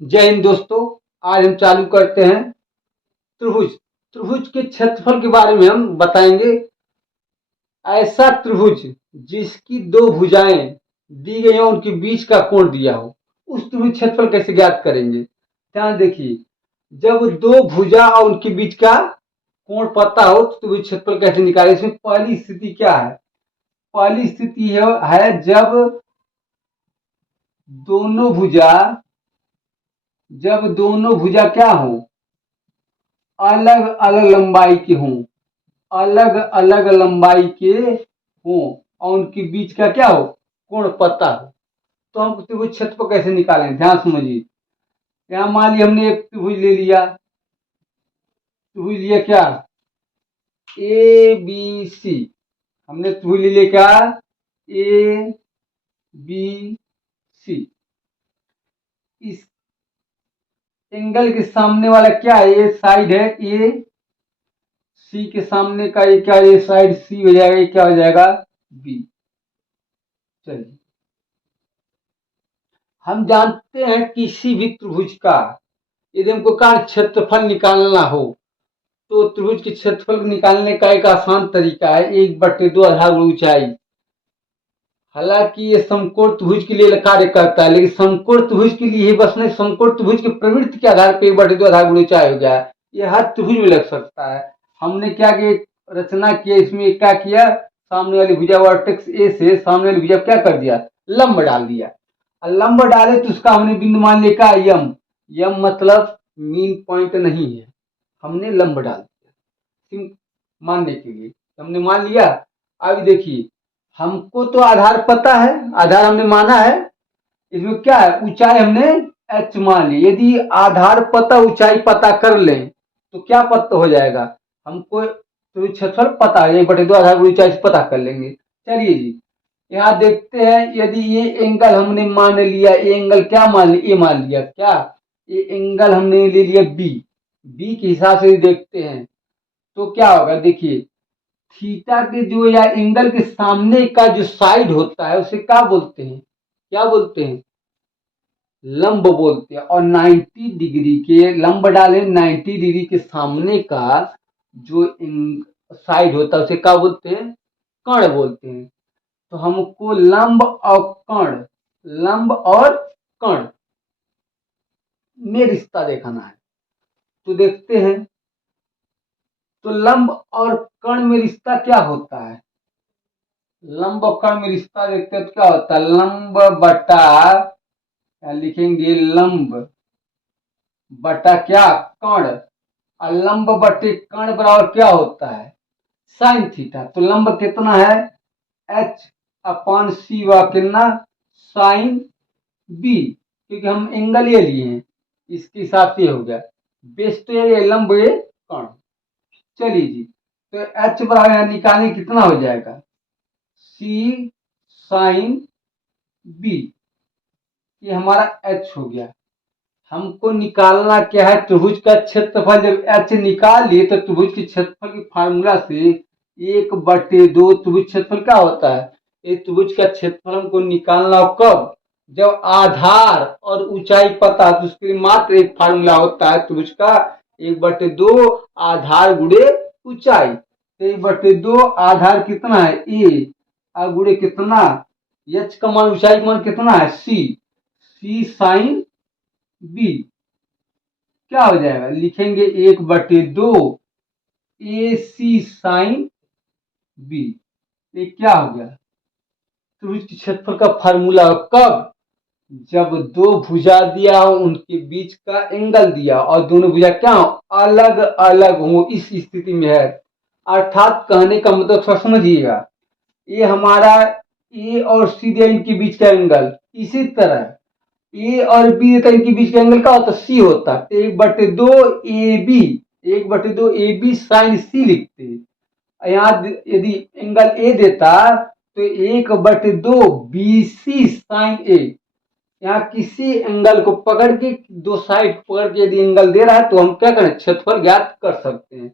जय हिंद दोस्तों। आज हम चालू करते हैं त्रिभुज। त्रिभुज के क्षेत्रफल के बारे में हम बताएंगे। ऐसा त्रिभुज जिसकी दो भुजाएं दी गई हो, उनके बीच का कोण दिया हो, उस त्रिभुज क्षेत्रफल कैसे ज्ञात करेंगे। ध्यान देखिए, जब दो भुजा और उनके बीच का कोण पता हो तो त्रिभुज क्षेत्रफल कैसे निकालें। इसमें पहली स्थिति क्या है? पहली स्थिति है जब दोनों भुजा क्या हो, अलग अलग लंबाई के हों, अलग अलग लंबाई के हों और उनके बीच का क्या हो, कोण पता हो। तो हम त्रिभुज क्षेत्रफल कैसे निकालें, ध्यान समझिए। यहां मान लिया हमने एक त्रिभुज ले लिया। त्रिभुज लिया क्या, ए बी सी। हमने त्रिभुज ले लिया क्या, ए बी सी। इस एंगल के सामने वाला क्या है, ये साइड है ए। सी के सामने का ये क्या, ये साइड सी हो जाएगा, ये क्या हो जाएगा, बी। चलिए, हम जानते हैं किसी भी त्रिभुज का यदि हमको का क्षेत्रफल निकालना हो तो त्रिभुज के क्षेत्रफल निकालने का एक आसान तरीका है 1/2 आधार ऊंचाई। हालांकि ये समकोण त्रिभुज के लिए कार्य करता है, लेकिन समकोण त्रिभुज के लिए ही बस नहीं, समकोण त्रिभुज के प्रवृत्ति के आधार पर 1/2 आधार ऊंचाई हो गया है। ये हर त्रिभुज में लग सकता है। हमने क्या किया, रचना किया, इसमें क्या किया, सामने वाली भुजा वर्टेक्स ए से सामने वाली भुजा क्या कर दिया, लंब डाल दिया। लंब डाले तो उसका हमने बिंदु मान लिया का यम। यम मतलब मीन पॉइंट नहीं है, हमने लंब डाल दिया मानने के लिए, हमने मान लिया। अब देखिए, हमको तो आधार पता है, आधार हमने माना है। इसमें क्या है, ऊंचाई हमने एच मान ली। यदि आधार पता ऊंचाई पता कर लें तो क्या पता हो जाएगा, हमको तो क्षेत्रफल पता है, 1/2 आधार ऊंचाई से पता कर लेंगे। चलिए जी, यहाँ देखते हैं। यदि ये एंगल हमने मान लिया, ये एंगल क्या मान लिया, ए मान लिया क्या, ये एंगल हमने ले लिया बी। बी के हिसाब से देखते हैं तो क्या होगा, देखिए थीटा के जो या एंगल के सामने का जो साइड होता है उसे क्या बोलते हैं, क्या बोलते हैं, लंब बोलते हैं। और 90 डिग्री के लंब डाले, 90 डिग्री के सामने का जो साइड होता है उसे क्या बोलते हैं, कर्ण बोलते हैं। तो हमको लंब और कर्ण, लंब और कर्ण में रिश्ता देखना है। तो देखते हैं, तो लंब और कर्ण में रिश्ता क्या होता है, लंब और कर्ण में रिश्ता देखते हैं तो क्या होता है, लंब बटा, लिखेंगे लंब बटा क्या, कर्ण। और लंब बटे कर्ण बराबर क्या होता है, साइन थीटा। तो लंब कितना है, एच अपान सी व कितना, साइन बी, क्योंकि हम एंगल ये लिए हैं, इसके हिसाब से हो गया। बेस तो ये लंब ये कर्ण। चलिए जी, तो एच बराबर यहाँ निकालें कितना हो जाएगा, सी साइन बी, ये हमारा एच हो गया। हमको निकालना क्या है, त्रिभुज का क्षेत्रफल। जब एच निकाल लिए तो त्रिभुज के क्षेत्रफल की फार्मूला से 1/2 त्रिभुज क्षेत्रफल क्या होता है, एक त्रिभुज का क्षेत्रफल हमको निकालना हो कब, जब आधार और ऊंचाई पता, तो उसके लिए मात्र एक फार्मूला होता है त्रिभुज का, 1/2 आधार गुणे ऊंचाई। तो 1/2 आधार कितना है ए, और गुणे कितना, एच का मान, ऊंचाई का मान कितना है सी, सी साइन बी क्या हो जाएगा, लिखेंगे 1/2 ए सी साइन बी। ये क्या हो गया, त्रिभुज के क्षेत्रफल का फार्मूला कब, जब दो भुजा दिया हो उनके बीच का एंगल दिया और दोनों भुजा क्या हो, अलग अलग हो, इस स्थिति में है। अर्थात कहने का मतलब थोड़ा समझिएगा, ये हमारा ए और सी दिया, इनके बीच का एंगल। इसी तरह ए और बी देता है, इनके बीच का एंगल क्या होता, सी होता। 1/2 A B, 1/2 A B sine C लिखते हैं। यहाँ यदि एंगल ए देता तो 1/2 बी सी साइन ए। यहाँ किसी एंगल को पकड़ के, दो साइड पकड़ के यदि एंगल दे रहा है तो हम क्या करें, क्षेत्रफल ज्ञात कर सकते हैं।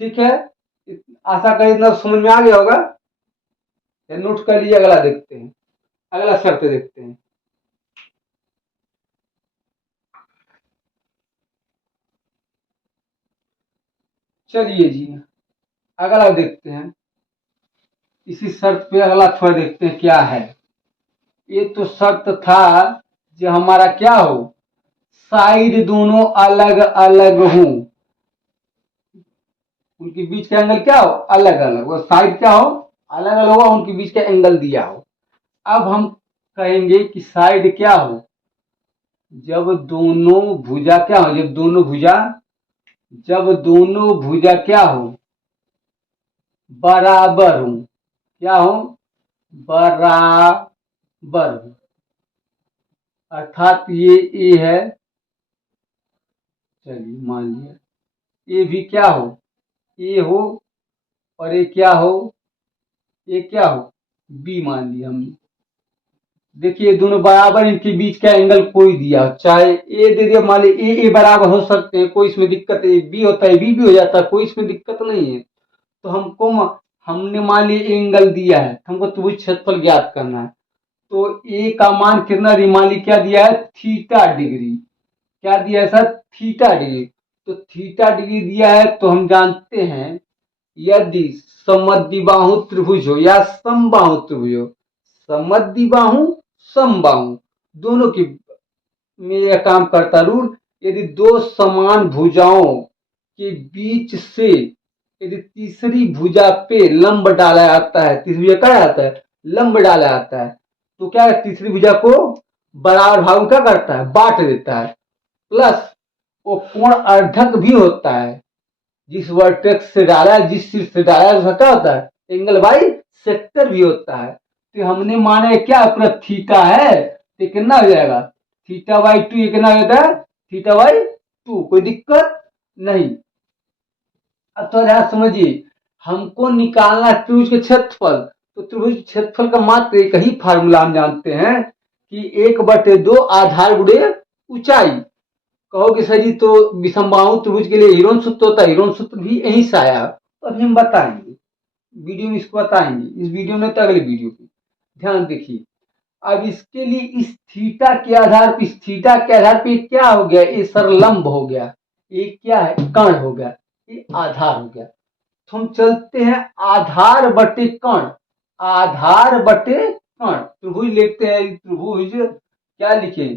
ठीक है, आशा करें इतना समझ में आ गया होगा। नोट कर लीजिए, अगला देखते हैं, अगला शर्त देखते हैं। चलिए जी, अगला देखते हैं। इसी शर्त पे अगला थोड़ा देखते हैं क्या है। ये तो शर्त था जो हमारा क्या हो, साइड दोनों अलग अलग हो, उनके बीच का एंगल क्या हो, अलग अलग। वो साइड क्या हो, अलग अलग होगा, उनके बीच का एंगल दिया हो। अब हम कहेंगे कि साइड क्या हो, जब दोनों भुजा क्या हो, जब दोनों भुजा क्या हो, बराबर हो, क्या हो, बराबर हो। अर्थात ये ए है, चलिए मान लिया, ये भी क्या हो, ए हो, और ये क्या हो, ये क्या हो, बी मान लिया हमने। देखिए दोनों बराबर, इनके बीच का एंगल कोई दिया, चाहे ए दे दिया, मान लीजिए ए बराबर हो सकते हैं, कोई इसमें दिक्कत है, बी होता है बी भी हो जाता है, कोई इसमें दिक्कत नहीं है। तो हमने मान लिया एंगल दिया है, हमको त्रिभुज क्षेत्रफल ज्ञात करना है। तो ए का मान कितना, मान ली क्या दिया है, थीटा डिग्री। क्या दिया है सर, थीटा डिग्री। तो थीटा डिग्री दिया है, तो हम जानते हैं यदि समद्विबाहु त्रिभुज हो या समबाहु त्रिभुज हो, समद्विबाहु समबाहु दोनों की में यह काम करता रूल, यदि दो समान भुजाओं के बीच से यदि तीसरी भुजा पे लंब डाला जाता है, तीसरी भुजा क्या आता है, लंब डाला जाता है, तो क्या है, तीसरी भुजा को बराबर भाग क्या करता है, बांट देता है। प्लस वो कोण अर्धक भी होता है, जिस वर्टेक्स से डाला है, जिस शीर्ष से डाला है, उसका क्या होता है, एंगल बाई सेक्टर भी होता है। तो हमने माने क्या, अपना थीटा है, तो कितना हो जाएगा, थीटा बाई टू, ये कितना होता है, थीटा बाई टू, कोई दिक्कत नहीं। अब तो ध्यान समझिए, हमको निकालना त्रिभुज के क्षेत्रफल, तो त्रिभुज क्षेत्रफल का मात्र एक ही फार्मूला हम जानते हैं कि 1/2 आधार गुणे ऊंचाई। कहोगे सर जी तो विषमबाहु त्रिभुज के लिए हीरोन सूत्र होता है, हीरोन सूत्र भी यहीं से आया, तो अभी हम बताएंगे, वीडियो में इसको बताएंगे, इस वीडियो में तो अगले वीडियो पे ध्यान देखिए। अब इसके लिए इस थीटा के आधार पर, इस थीटा के आधार पर क्या हो गया, ये सरलंब हो गया, ये क्या है, कर्ण हो गया, ये आधार हो गया। तो हम चलते हैं आधार बटे कर्ण, आधार बटे कर्ण त्रिभुज लिखते हैं। त्रिभुज क्या लिखे,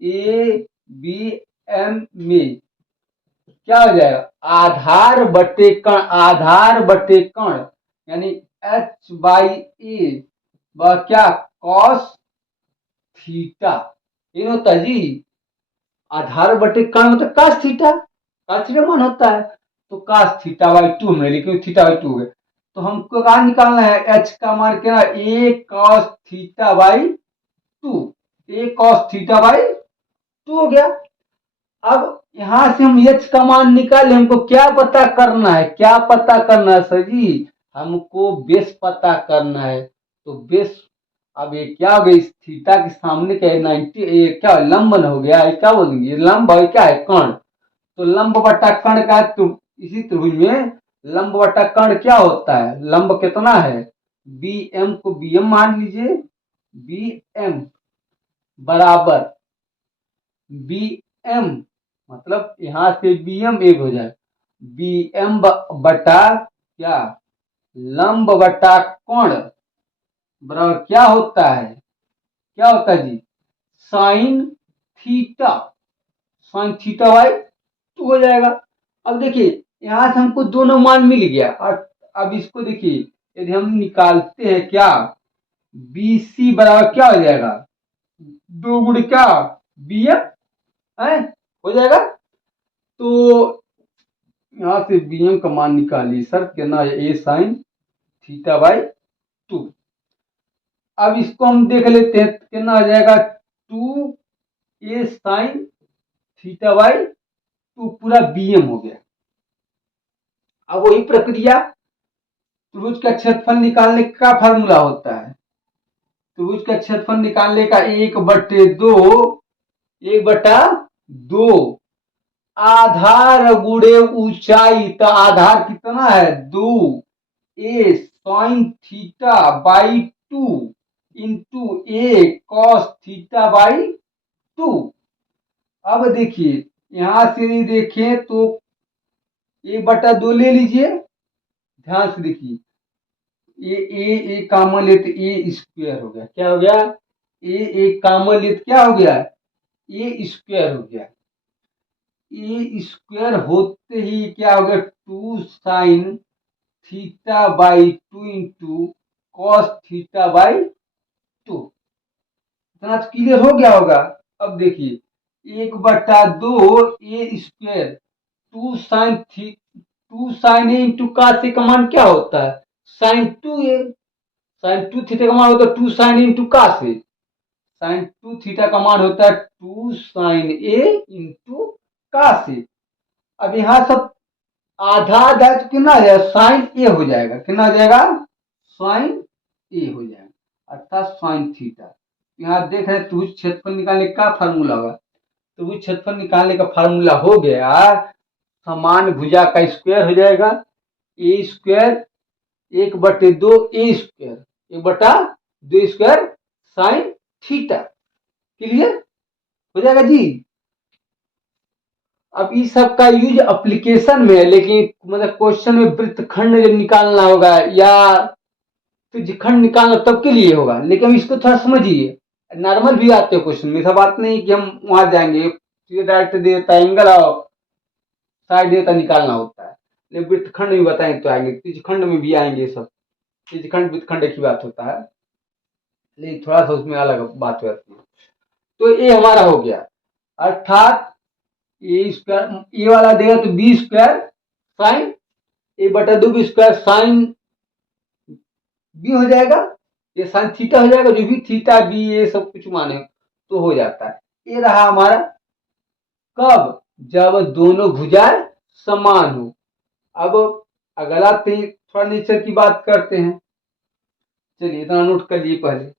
ए बी एम में क्या हो जाएगा, आधार बटे कर्ण, आधार बटे कर्ण यानी एच बाई ए क्या, कॉस थीटा, ये होता है जी। आधार बटे कर्ण मतलब कास थीटा, कास थीटा मान होता है, तो कास थीटा बाई टू में, लेकिन थीटा बाई टू है, तो हमको कहा निकालना है, एच का मान क्या, A cos theta by two, A cos theta by two हो गया। अब यहां से हम एच का मान निकाले, हमको क्या पता करना है, क्या पता करना है सर जी, हमको बेस पता करना है। तो बेस, अब ये क्या हो गया, इस थीटा के सामने क्या है, 90, ये क्या लंबन हो गया, ये क्या बोलेंगे, लंब है, क्या है, कर्ण। तो लंब बटा कर्ण का, तो इसी त्रिभुज में लंब बटा कर्ण क्या होता है, लंब कितना है, बी एम को बी एम मान लीजिए, बी एम बराबर बी एम, मतलब यहां से बी एम एक हो जाए, बी एम बटा क्या, लंब बटा कोण बराबर क्या होता है, क्या होता है जी, sine theta, sine theta by two हो जाएगा। अब देखिए यहां से हमको दोनों मान मिल गया, और अब इसको देखिए, यदि हम निकालते हैं क्या, बी सी बराबर क्या हो जाएगा, 2 गुणे क्या, बी एम है, हो जाएगा। तो यहां से बी एम का मान निकालिए सर, कितना है, ए साइन थीटा बाई टू। अब इसको हम देख लेते हैं, कितना आ जाएगा, 2 A sine theta by to, पूरा बी एम हो गया। अब वही प्रक्रिया, त्रिभुज का क्षेत्रफल निकालने का फार्मूला होता है, त्रिभुज का क्षेत्रफल निकालने का 1/2, 1/2 आधार गुणे ऊंचाई, तो आधार कितना है, 2 A sine theta by two into A cos theta by two. अब देखिए यहां से देखें तो a/2 ले लीजिए, ध्यान से देखिए, ए कॉमन ले तो ए स्क्वायर हो गया, क्या हो गया, ए कॉमन ले तो क्या हो गया, ए स्क्वायर हो गया। ए स्क्वायर होते ही क्या हो गया, 2 sin theta by 2 into cos theta by 2। इतना तो क्लियर हो गया होगा। अब देखिए 1/2 A square 2 sin A into cos A का मान क्या होता है, sin 2a। sin 2 थीटा का मान होता है 2 sin A into cos A. sin 2 theta का मान होता है 2 sin A into cos A. अब यहाँ सब आधा आधा है तो कितना आ जाएगा, साइन ए हो जाएगा, कितना हो जाएगा, साइन ए हो जाएगा, अर्थात साइन थीटा। यहाँ देख रहे हैं त्रिभुज क्षेत्रफल निकालने का फार्मूला होगा, त्रिभुज क्षेत्रफल निकालने का फार्मूला हो गया, समान भुजा का स्क्वायर हो जाएगा, A square 1/2 A square 1/2 square sine theta. Clear हो जाएगा जी। अब इस सब का यूज एप्लीकेशन में है, लेकिन मतलब क्वेश्चन में वृत्तखंड जब निकालना होगा या त्रिज्यखंड निकालना तब के लिए होगा, लेकिन इसको थोड़ा समझिए। नॉर्मल भी आते हैं क्वेश्चन में, ऐसा बात नहीं कि हम वहां जाएंगे सीधे डायरेक्ट देता एंगल और साइड देता निकालना होता है, लेकिन वृत्तखंड भी बताएंगे तो आएंगे, त्रिज्यखंड में भी आएंगे सब। त्रिज्यखंड वृत्तखंड एक ही बात होता है, लेकिन थोड़ा सा उसमें अलग बात होती है। तो ये हमारा हो गया, अर्थात ए स्क्वायर ए वाला देगा तो B square sine a/2 B square sine B हो जाएगा, ये साइन थीटा हो जाएगा, जो भी थीटा बी ये सब कुछ माने तो हो जाता है। ये रहा हमारा, कब, जब दोनों भुजाएं समान हो। अब अगला थोड़ा नेचर की बात करते हैं, चलिए इतना नोट कर लिए। पहले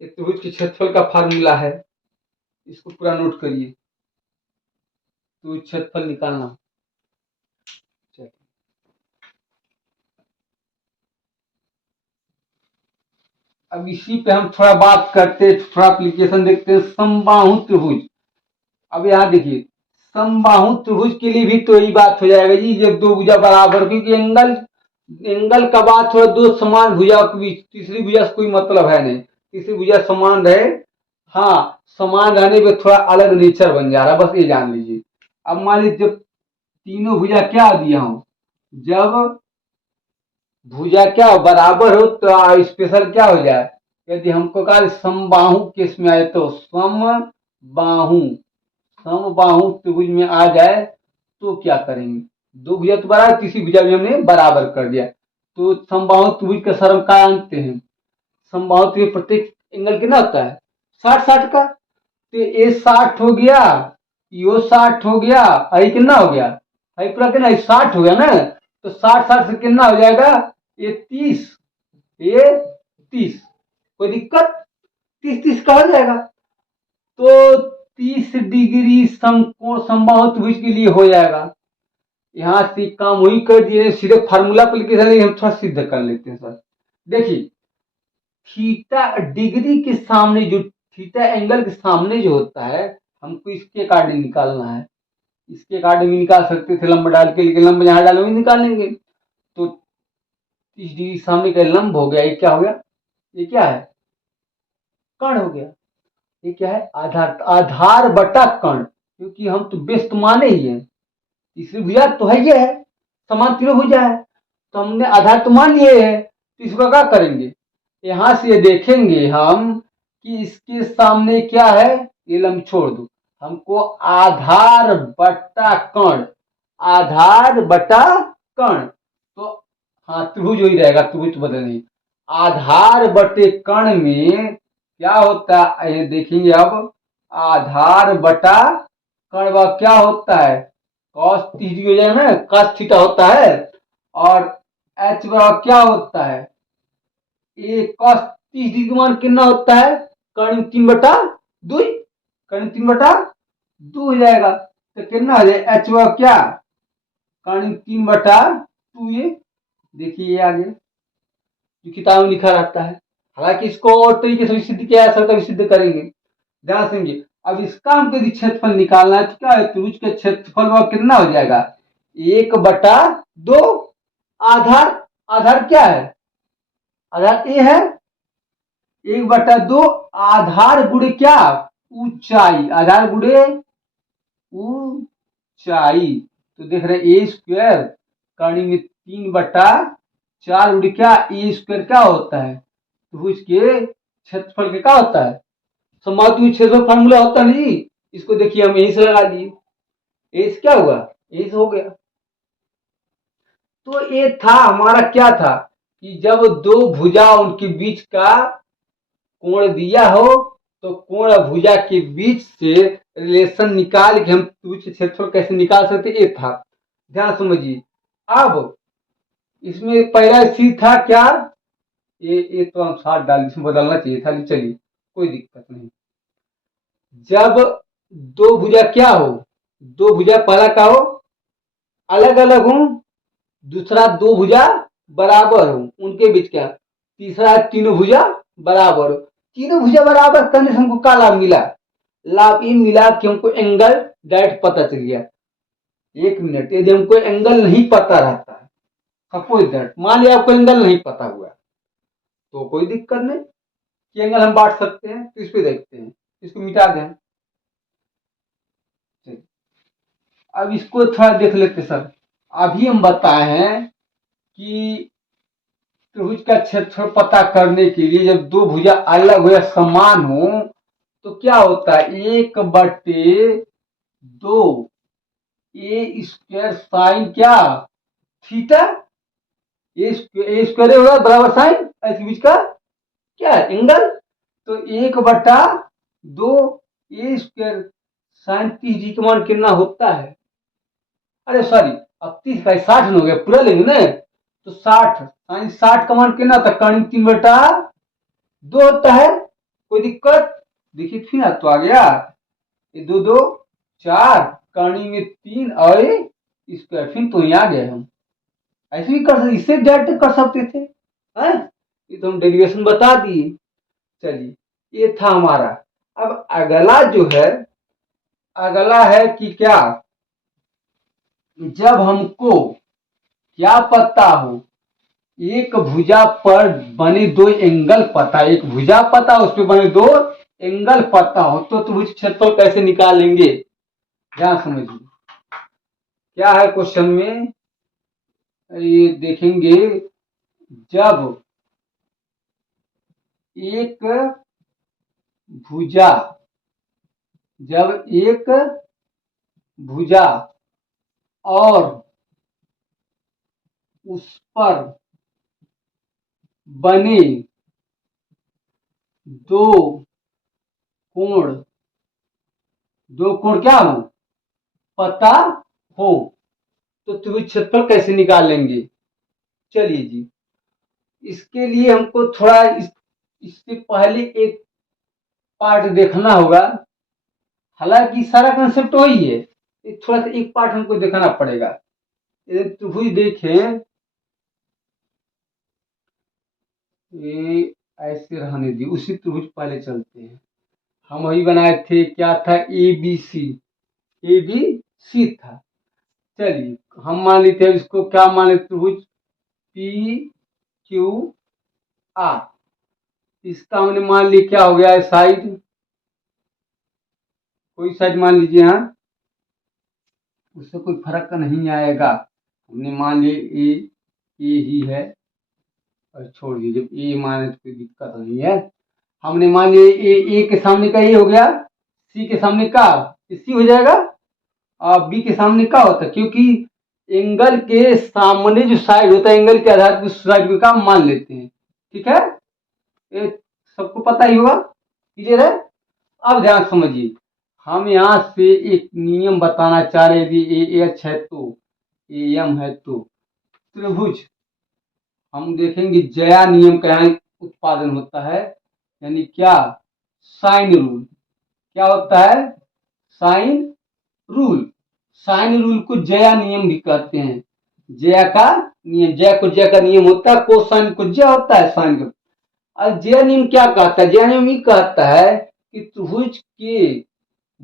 एक त्रिभुज के क्षेत्रफल का फार्मूला है, इसको पूरा नोट करिए, त्रिभुज क्षेत्रफल निकालना। अब इसी पे हम थोड़ा बात करते, थोड़ा एप्लीकेशन देखते हैं, समबाहु त्रिभुज। अब यहाँ देखिए समबाहु त्रिभुज के लिए भी तो यही बात हो जाएगा जी, जब दो भुजा बराबर, क्योंकि एंगल का बात थोड़ा दो समान भुजा के बीच, तीसरी भुजा से कोई मतलब है नहीं, तीसरी भुजा समान रहे, हाँ समान रहने पे थोड़ा अलग नेचर बन जा रहा है, बस ये जान लीजिए। अब मान लीजिए जब तीनों भुजा क्या दिया हूं, जब भुजा क्या हो बराबर हो तो स्पेशल क्या हो जाए, यदि हमको कहा समबाहु केस में आए तो समबाहु त्रिभुज में आ जाए तो क्या करेंगे, दो भुजा तो बराबर, तीसरी भुजा भी हमने बराबर कर दिया, तो समबाहु त्रिभुज का सरम का जानते हैं, समबाहु त्रिभुज प्रत्येक एंगल कितना होता है 60-60 का, तो ये 60 हो गया, यो 60 हो गया, आई कितना हो गया, आई पूरा कितना 60 हो गया ना, तो 60-60 से कितना हो जाएगा, ये 30, ये 30, कोई दिक्कत, 30-30 का हो जाएगा, तो 30 डिग्री समकोण समबाहु त्रिभुज के लिए हो जाएगा। यहाँ से काम वही कर दिए, सीधे फार्मूला एप्लीकेशन नहीं, हम थोड़ा सिद्ध कर लेते हैं सर। देखिए थीटा डिग्री के सामने जो थीटा एंगल के सामने जो होता है, हमको इसके अकॉर्डिंग निकालना है, इसके अकॉर्डिंग भी निकाल सकते थे लंब डाल के, लेकिन लंब जहां डाले वही निकालेंगे, तो 30 डिग्री सामने का लंब हो गया, ये क्या हो गया, ये क्या है, कर्ण हो गया, ये क्या है, आधार बटा कर्ण, क्योंकि हम तो बेस तो माने ही है, तीसरी भुजा तो है, ये है समान तीनों भुजा है, तो हमने आधार तो मान लिए है, तो इसका क्या करेंगे, यहां से ये देखेंगे हम कि इसके सामने क्या है, ये लंब छोड़ दो, हमको आधार बटा कर्ण, आधार बटा कर्ण, तो हाँ त्रिभुज ही रहेगा, त्रिभुज तो बदल नहीं, आधार बटे कर्ण में क्या होता है, ये देखेंगे अब, आधार बटा कर्ण क्या होता है, cos 30 डिग्री हो जाएगा ना, cos थीटा होता है, और h बराबर क्या होता है, ये cos 30 डिग्री का मान कितना होता है, कर्ण 3/2, कर्ण 3/2 हो जाएगा, तो कितना हो जाएगा, h बराबर क्या, कर्ण 3/2, ये देखिए ये आगे जो किताब में लिखा रहता है, हालांकि इसको और तरीके से सिद्ध किया जा सकता है, सिद्ध करेंगे, ध्यान समझिए। अब इसका हमको यदि क्षेत्रफल निकालना है तो क्या है, त्रिभुज का क्षेत्रफल वह कितना हो जाएगा, 1/2 आधार, आधार क्या है, आधार ए है, 1/2 आधार गुणे क्या, ऊंचाई, आधार गुणे ऊंचाई। तो देख रहे ए स्क्वायर कर्ण में 3/4 गुणे क्या, ए स्क्वायर क्या होता है, तो इसके क्षेत्रफल के क्या होता है, समातु क्षेत्रफल फार्मूला होता नहीं, इसको देखिए हम यहीं से लगा दिए, ए से क्या हुआ, ए से हो गया। तो ये था हमारा क्या था कि जब दो भुजा उनके बीच का कोण दिया हो तो कोण भुजा के बीच से रिलेशन निकाल के हम त्रिभुज के क्षेत्रफल कैसे निकाल सकते, ये था। ध्यान समझिए। अब इसमें पहला सी था क्या, ये तो हम 60 डाल, इसमें बदलना चाहिए था, चलिए कोई दिक्कत नहीं। जब दो भुजा क्या हो, दो भुजा पहला का हो अलग अलग हो, दूसरा दो भुजा बराबर हो, उनके बीच क्या, तीसरा तीनों भुजा बराबर हो। तीनों भुजा बराबर करने से हमको क्या लाभ मिला, लाभ ये मिला कि हमको एंगल डायरेक्ट पता चल गया। एक मिनट, यदि हमको एंगल नहीं पता रहता है, सपोज दैट मान लिया आपको एंगल नहीं पता हुआ, तो कोई दिक्कत नहीं कि एंगल हम बांट सकते हैं। तो इस पे देखते हैं, इसको मिटा दें। अब इसको थोड़ा देख लेते सर। अभी हम बताए हैं कि त्रिभुज का क्षेत्रफल पता करने के लिए जब दो भुजा अलग हो या समान हो तो क्या होता है, 1/2 ए स्क्वायर साइन क्या, थीटा, ए स्क्वायर होगा बराबर साइन इसके बीच का क्या है, एंगल। तो 1/2 ए स्क्वायर साइन 30 का मान कितना होता है, अरे सॉरी अब 30 का 60 हो गया, पूरा लेंगे ना, तो 60 साइन 60 का मान कितना था, कर्ण 3/2 होता है। कोई दिक्कत, देखिए फिर तो आ गया, ये 2 2 4 कर्ण में 3 और स्क्वायर, फिर तो यहाँ आ गए हम। ऐसे भी कर सकते, इससे डायरेक्ट कर सकते थे, है? ये तो हम डेरिवेशन बता दिए। चलिए ये था हमारा। अब अगला जो है, अगला है कि क्या, जब हमको क्या पता हो, एक भुजा पर बने दो एंगल पता, एक भुजा पता उस पर बने दो एंगल पता हो तो त्रिभुज क्षेत्रफल कैसे निकालेंगे, ध्यान समझिए। क्या है क्वेश्चन में, ये देखेंगे, जब एक भुजा, जब एक भुजा और उस पर बने दो कोण, दो कोण क्या हो पता हो तो त्रिभुज क्षेत्रफल कैसे निकालेंगे। चलिए जी, इसके लिए हमको थोड़ा इससे पहले एक पार्ट देखना होगा, हालांकि सारा कंसेप्ट वही है, थोड़ा सा एक पार्ट हमको देखना पड़ेगा। त्रिभुज देखें, ये ऐसे रहने दी, उसी त्रिभुज पहले चलते हैं। हम वही बनाए थे, क्या था, A B C, A B C था। चलिए हम मान लेते हैं इसको, क्या मान लेते, त्रिभुज पी क्यू आर, इसका हमने मान लिया क्या हो गया है, साइड, कोई साइड मान लीजिए, हाँ उससे कोई फर्क नहीं आएगा। हमने मान लिया ए ही है, और छोड़ दीजिए, जब ए माने तो कोई दिक्कत नहीं है। हमने मान लिया ए के सामने का ए हो गया, सी के सामने का सी हो जाएगा, और बी के सामने का होता है, क्योंकि एंगल के सामने जो साइड होता है एंगल के आधार पर उस साइड का मान लेते हैं, ठीक है, ये सबको पता ही होगा, क्लियर है। अब ध्यान समझिए, हम यहाँ से एक नियम बताना चाह रहे थे, ए एच है तो ए एम है तो त्रिभुज, हम देखेंगे जया नियम का यहाँ उत्पादन होता है, यानी क्या, साइन रूल, क्या होता है, साइन रूल, साइन रूल को जया नियम भी कहते हैं, जया का नियम, जया को जया का नियम होता है, कोसाइन को जया होता है साइन का। और जया नियम क्या कहता है, जया नियम ये कहता है कि त्रिभुज के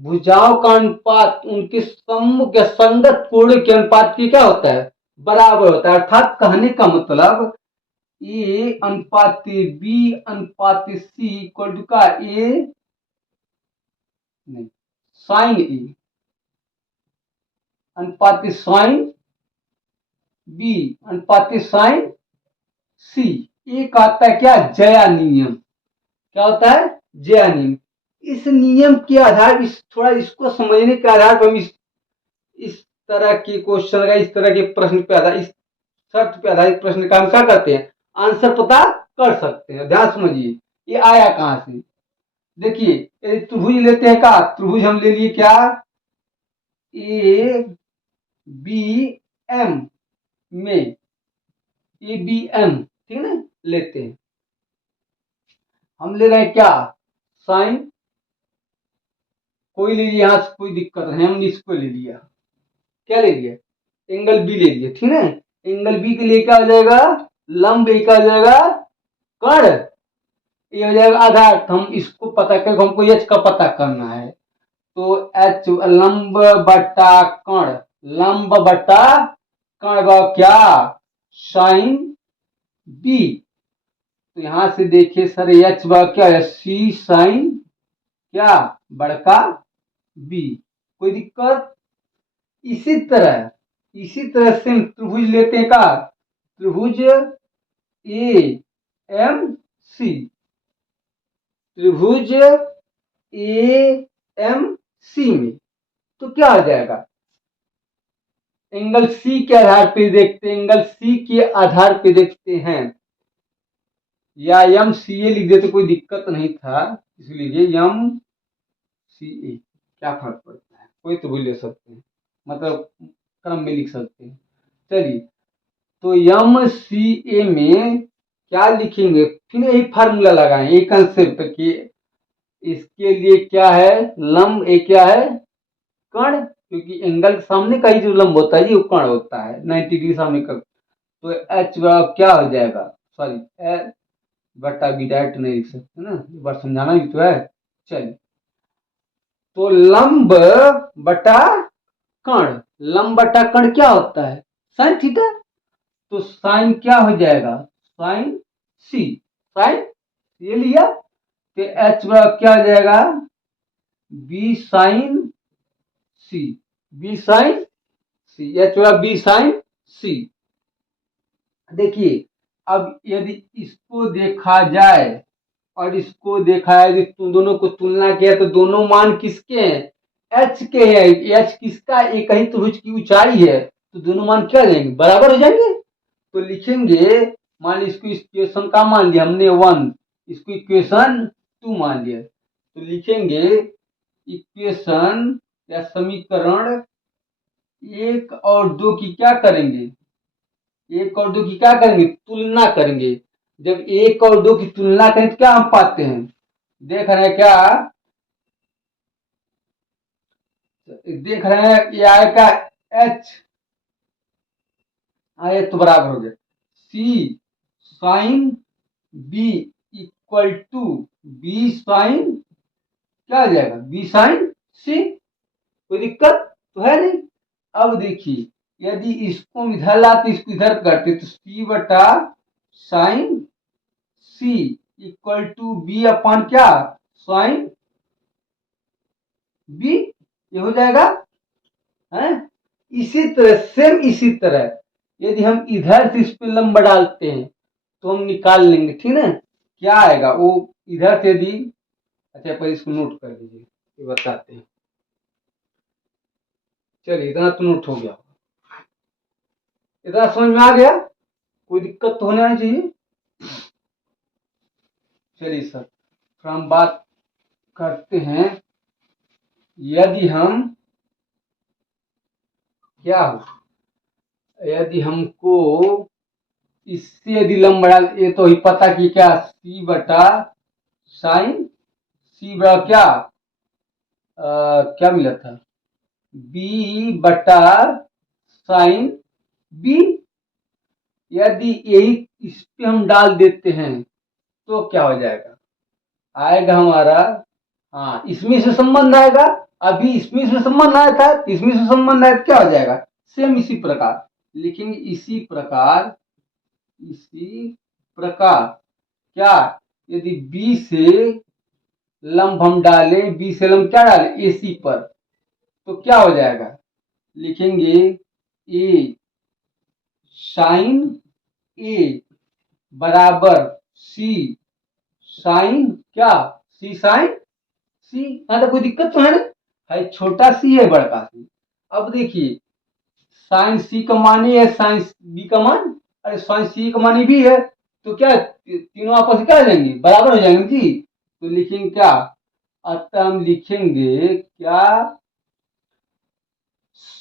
भुजाओं का अनुपात उनके सम्मुख या संगत कोणों के अनुपात की क्या होता है, बराबर होता है। अर्थात कहने का मतलब ए अनुपात बी अनुपात सी इक्वल टू का ए नहीं साइन ए अनुपात साइन बी अनुपात साइन सी। एक आता है क्या, जया नियम। क्या होता है, जया नियम। इस नियम के आधार थोड़ा इसको समझने के आधार पर हम इस तरह के क्वेश्चन का, इस तरह के प्रश्न पे आधार, इस शर्त पे आधारित प्रश्न का हम क्या करते हैं, आंसर पता कर सकते हैं। ध्यान समझिए ये आया कहां से। देखिए त्रिभुज लेते हैं का, त्रिभुज हम ले लिए क्या, ए बी एम में, ए बी एम, ठीक है ना, लेते हैं। हम ले रहे हैं क्या, साइन, कोई ले लिया, यहां से कोई दिक्कत नहीं, हमने इसको ले लिया, क्या ले लिया, एंगल बी ले लिया, ठीक है। एंगल बी के लिए क्या हो जाएगा, लंब ए का हो जाएगा कर्ण, ये हो जाएगा आधार। तो हम इसको पता कर, हमको एच का पता करना है, तो एच लंब बटा कर्ण, लंब बटा कर्ण का क्या, साइन बी। तो यहां से देखिए सर एच क्या है, सी साइन क्या बड़का बी, कोई दिक्कत। इसी तरह से हम त्रिभुज लेते हैं का, त्रिभुज ए एम सी, त्रिभुज ए एम सी में तो क्या हो जाएगा, एंगल सी के आधार पे देखते हैं, एंगल सी के आधार पे देखते हैं, या एम सी ए लिख देते कोई दिक्कत नहीं था, इसलिए एम सी ए क्या फर्क पड़ता है, कोई तो भी ले सकते हैं, मतलब क्रम में लिख सकते हैं। चलिए तो एम सी ए में क्या लिखेंगे, फिर यही फार्मूला लगाएं, यही कंसेप्ट कि इसके लिए क्या है, लंब ए क्या है कर्ण, क्योंकि एंगल के सामने का ही जो लंब होता है ये कर्ण होता है 90 डिग्री सामने का। तो एच क्या हो जाएगा, सॉरी एच बटा बी, डायरेक्ट नहीं लिख सकते ना, एक बार समझाना भी तो है। चलिए तो लंब बटा कर्ण, लंब बटा कर्ण क्या होता है, साइन थीटा। तो साइन क्या हो जाएगा, साइन सी, साइन ये लिया, तो एच क्या हो जाएगा, बी साइन सी, बी साइन सी, एच बी साइन सी। देखिए अब यदि इसको देखा जाए और इसको देखा है, यदि तुम दोनों को तुलना किया तो दोनों मान किसके हैं, एच के हैं। एच किसका, एक ही त्रिभुज की ऊंचाई है, तो दोनों मान क्या लेंगे, बराबर हो जाएंगे। तो लिखेंगे, मान ली इसको इक्वेशन का मान लिया हमने 1, इसको इक्वेशन 2 मान लिया, तो लिखेंगे इक्वेशन या समीकरण 1 और 2 की क्या करेंगे, 1 और 2 की क्या करेंगे, तुलना करेंगे। जब 1 और 2 की तुलना करें तो क्या हम पाते हैं, देख रहे हैं क्या, देख रहे हैं ये आएगा एच, आए तो बराबर हो गया C sine B equal to B sine क्या हो जाएगा, बी साइन सी, कोई दिक्कत तो है नहीं। अब देखिए यदि इसको इधर लाते, इसको इधर करते, तो सी बटा sine C equal to B upon क्या, साइन बी, ये हो जाएगा है। इसी तरह सेम इसी तरह यदि हम इधर से इस पे लंब डालते हैं तो हम निकाल लेंगे, ठीक है ना, क्या आएगा वो इधर से यदि, अच्छा पर इसको नोट कर दीजिए, ये बताते हैं। चलिए इतना तो नोट हो गया, इतना समझ में आ गया, कोई दिक्कत तो होना नहीं चाहिए। चलिए सर फिर हम बात करते हैं, यदि हम क्या हो, यदि हमको इससे यदि लंब बढ़ा, ये तो ही पता कि क्या सी बटा साइन सी बड़ा क्या क्या मिला था, बी बटा साइन बी। यदि यही इस पे हम डाल देते हैं तो क्या हो जाएगा, आएगा हमारा, हाँ इसमें से संबंध आएगा, अभी इसमें संबंध आया था, इसमें से संबंध आया तो क्या हो जाएगा, सेम इसी प्रकार लिखेंगे। इसी प्रकार क्या, यदि बी से लंब हम डालें, बी से लंब क्या डालें, एसी पर, तो क्या हो जाएगा, लिखेंगे ए साइन ए बराबर सी साइन क्या, सी साइन सी। यहाँ तो कोई दिक्कत तो है ना, है छोटा सी है बड़का सी। अब देखिए साइन सी का मान है साइन बी का मान, अरे साइन सी का मान भी है, तो क्या तीनों आपस में क्या हो जाएंगे, बराबर हो जाएंगे जी। तो लिखेंगे क्या, अतः हम लिखेंगे क्या,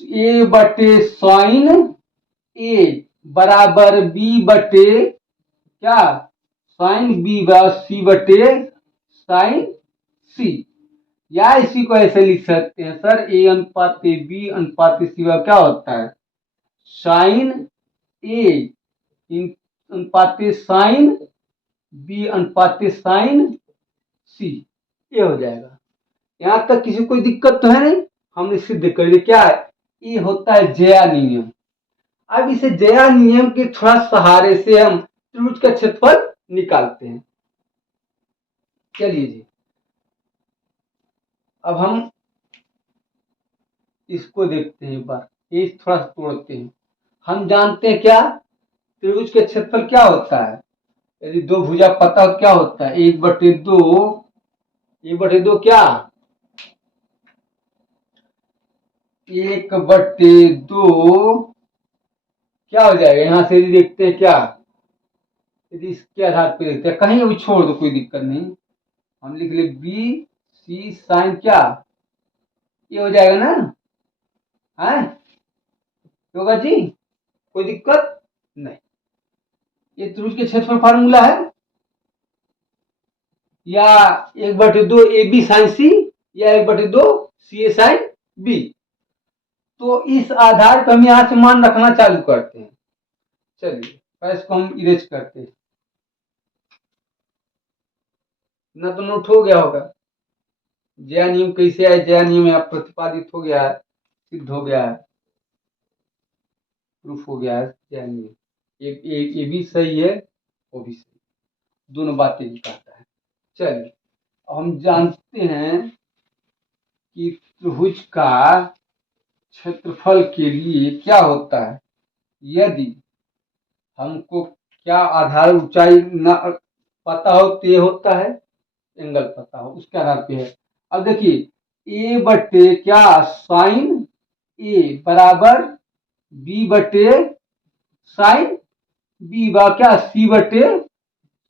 ए बटे साइन ए बराबर बी बटे क्या, साइन बी बराबर सी बटे साइन सी। या इसी को ऐसे लिख सकते हैं सर, ए अनुपात बी अनुपात सी क्या होता है, साइन ए अनुपात साइन बी अनुपात साइन सी, ये हो जाएगा। यहां तक किसी को कोई दिक्कत तो है नहीं, हमने सिद्ध कर दिया क्या है, ये होता है जया नियम। अब इसे जया नियम के थोड़ा सहारे से हम त्रिभुज का क्षेत्रफल निकालते हैं। चलिए जी, अब हम इसको देखते हैं एक बार, ये थोड़ा सा तोड़ते हैं। हम जानते हैं क्या, त्रिभुज के क्षेत्रफल क्या होता है, यदि दो भुजा पता हो क्या होता है, 1/2 क्या, 1/2 क्या हो जाएगा, यहां से यदि देखते हैं क्या, यदि इसके आधार पर देखते हैं, कहीं अभी छोड़ दो कोई दिक्कत नहीं, हम लिख ले बी सी साइन क्या, ये हो जाएगा ना, है होगा जी, कोई दिक्कत नहीं। ये त्रिभुज के क्षेत्रफल फार्मूला है, या 1/2 ए बी साइन सी, या 1/2 सी ए साइन बी। तो इस आधार पर हम यहां से मान रखना चालू करते हैं। चलिए पहले इसको हम इरेज करते हैं, ना तो नोट हो गया होगा, जया नियम कैसे है, जया नियम यहाँ प्रतिपादित हो गया है, सिद्ध हो गया है, प्रूफ हो गया है जया नियम। ये भी सही है, वो भी सही, दोनों बातें ही कहता है। चलिए हम जानते हैं कि त्रिभुज का क्षेत्रफल के लिए क्या होता है, यदि हमको क्या आधार ऊंचाई न पता हो तो ये होता है, एंगल पता हो उसके आधार पे है। अब देखिए ए बटे क्या साइन ए बराबर बी बटे साइन बी बा क्या सी बटे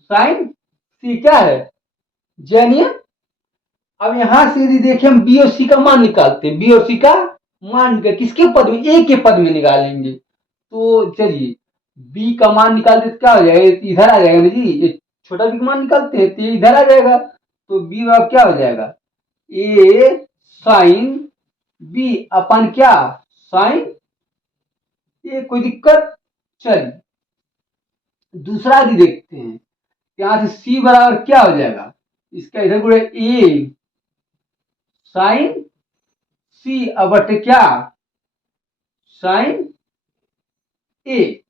साइन सी, क्या है जैनियम। अब यहां से यदि देखें हम बी और सी का मान निकालते हैं, बी और सी का मान किसके पद में, ए के पद में निकालेंगे। तो चलिए बी का मान निकालते तो क्या हो जाएगा, इधर आ जाएगा ना जी, ये छोटा बी का मान निकालते हैं तो ये इधर आ जाएगा, तो बी अब क्या हो जाएगा, ए साइन बी अपन क्या साइन, ये कोई दिक्कत। चलिए दूसरा भी देखते हैं, यहां से सी बराबर क्या हो जाएगा, इसका इधर गुणे ए साइन सी बटे क्या साइन ए।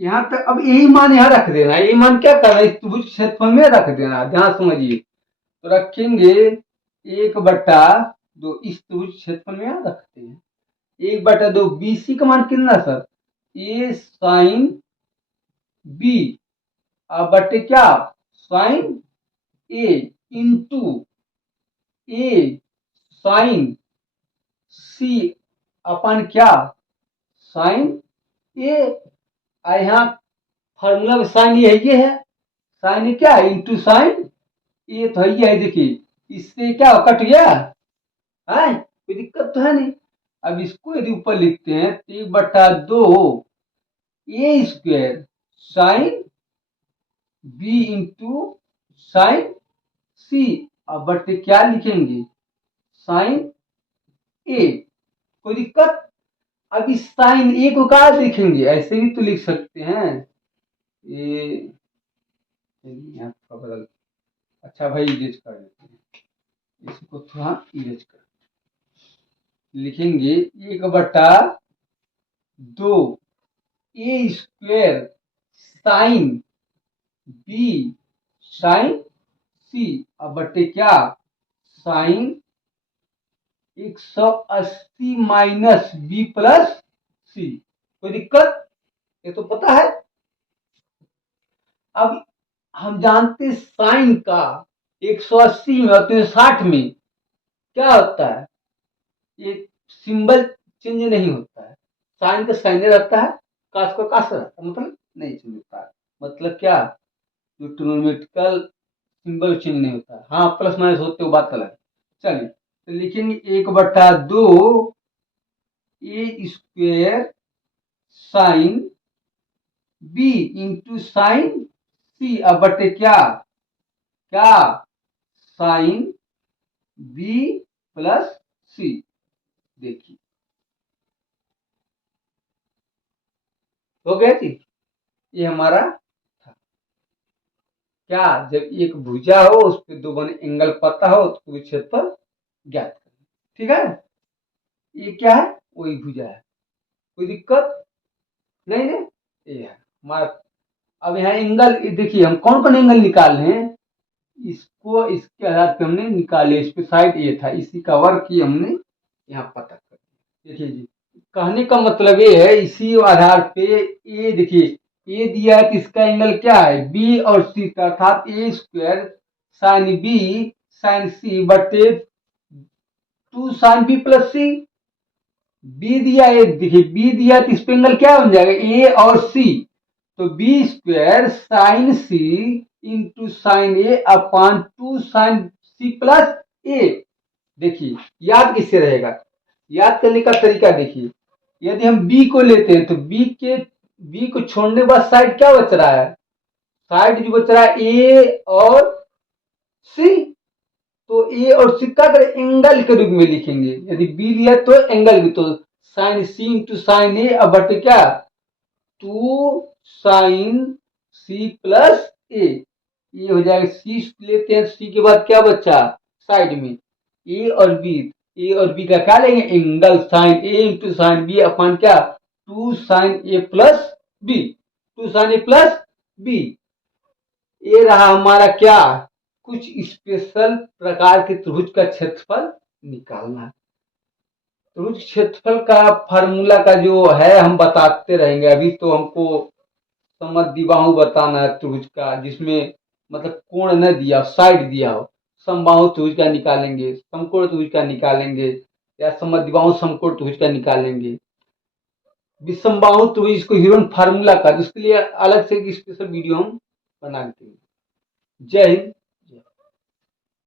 यहां तक अब यही मान यहां रख देना, यही मान क्या करना है, इस त्रिभुज क्षेत्रफल में रख देना, ध्यान समझिए। तो रखेंगे 1/2, इस त्रिभुज क्षेत्रफल में यहां रखते हैं 1/2, बीसी का मान कितना सर, ए साइन बी बटे क्या साइन ए इंटू ए साइन सी अपन क्या साइन ए। यहाँ फॉर्मूला में साइन ये है, साइन क्या है इंटू साइन ये तो है, देखिए इससे क्या कट गया है, कोई दिक्कत तो है नहीं। अब इसको यदि ऊपर लिखते हैं तो 1/2 A square sine B into sine C, अब बटे क्या लिखेंगे साइन ए, कोई दिक्कत। अब इस साइन ए को क्या लिखेंगे, ऐसे भी तो लिख सकते हैं, ये बदल, अच्छा भाई इरेज कर देते हैं, इसको थोड़ा इरेज कर, लिखेंगे 1/2 A square sine B sine C अब बटे क्या साइन 180 माइनस बी प्लस सी। कोई दिक्कत? ये तो पता है। अब हम जानते साइन का 180 में और 360 में क्या होता है, ये सिंबल चेंज नहीं होता है। साइन का साइन रहता है, कास का कास रहता है, मतलब नहीं चेंज होता है। मतलब क्या, जो ट्रिग्नोमेट्रिकल सिंबल चेंज नहीं होता है। हाँ प्लस माइनस होते हो बात अलग है। चलिए तो लिखेंगे 1/2 A square sine B into sine C अब बटे क्या क्या साइन बी प्लस सी। देखिए हो गया जी, ये हमारा था। क्या, जब एक भुजा हो उस पर दो बने एंगल पता हो तो क्षेत्रफल ज्ञात करें। ठीक है, ये क्या है, वही भुजा है। कोई दिक्कत नहीं है, ये है हमारा। अब यहाँ एंगल देखिए, हम कौन कौन एंगल निकाल रहे हैं, इसको इसके आधार पे हमने निकाले। इस पे साइड ए था, इसी का वर्ग की हमने यहाँ पता कर दिया। देखिए जी, कहने का मतलब ये है, इसी आधार पे ए देखिए, ए दिया है तो इसका एंगल क्या है बी और सी का, अर्थात ए स्क्वायर साइन बी साइन सी बटे 2 साइन बी प्लस सी। बी दिया है, देखिए बी दिया है तो इस पे एंगल क्या बन जाएगा ए और सी, तो बी स्क्वायर साइन सी इंटू साइन ए अपॉन 2 साइन सी प्लस ए। देखिए याद किससे रहेगा, याद करने का तरीका देखिए, यदि हम बी को लेते हैं तो बी को छोड़ने के बाद साइड क्या बच रहा है, साइड जो बच रहा है ए और सी। तो ए और सी का अगर एंगल के रूप में लिखेंगे, यदि बी लिया तो एंगल भी, तो साइन सी इंटू साइन ए अब बटे क्या 2 साइन सी प्लस ए। ये हो जाएगा, सी लेते हैं, सी के बाद क्या बचा साइड में ए और बी, ए और बी का क्या लेंगे एंगल साइन ए इंटू साइन बी अपन क्या 2 साइन ए प्लस बी, 2 साइन ए प्लस बी। ये रहा हमारा क्या, कुछ स्पेशल प्रकार के त्रिभुज का क्षेत्रफल निकालना। त्रिभुज क्षेत्रफल का फार्मूला का जो है हम बताते रहेंगे। अभी तो हमको समद्विबाहु बताना है त्रिभुज का, जिसमें मतलब कोण न दिया साइड दिया हो। समबाहु त्रिभुज का निकालेंगे, समकोण त्रिभुज का निकालेंगे, या समद्विबाहु समकोण त्रिभुज का निकालेंगे। विषमबाहु त्रिभुज को हीरोन फार्मूला का, जिसके लिए अलग से एक स्पेशल वीडियो हम बना देंगे। जय हिंद।